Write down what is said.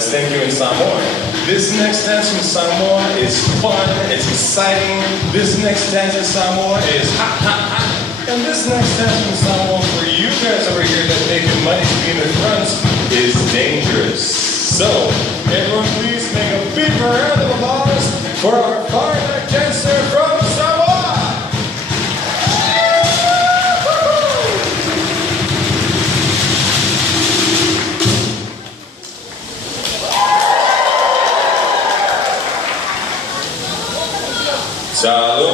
That's thank you in Samoan. This next dance from Samoa is fun, it's exciting. This next dance in Samoa is ha ha ha. And this next dance from Samoa for you guys over here that making money to be in the front is dangerous. So, everyone please make a big round of applause for our far-back dancer from Samoa! Salud!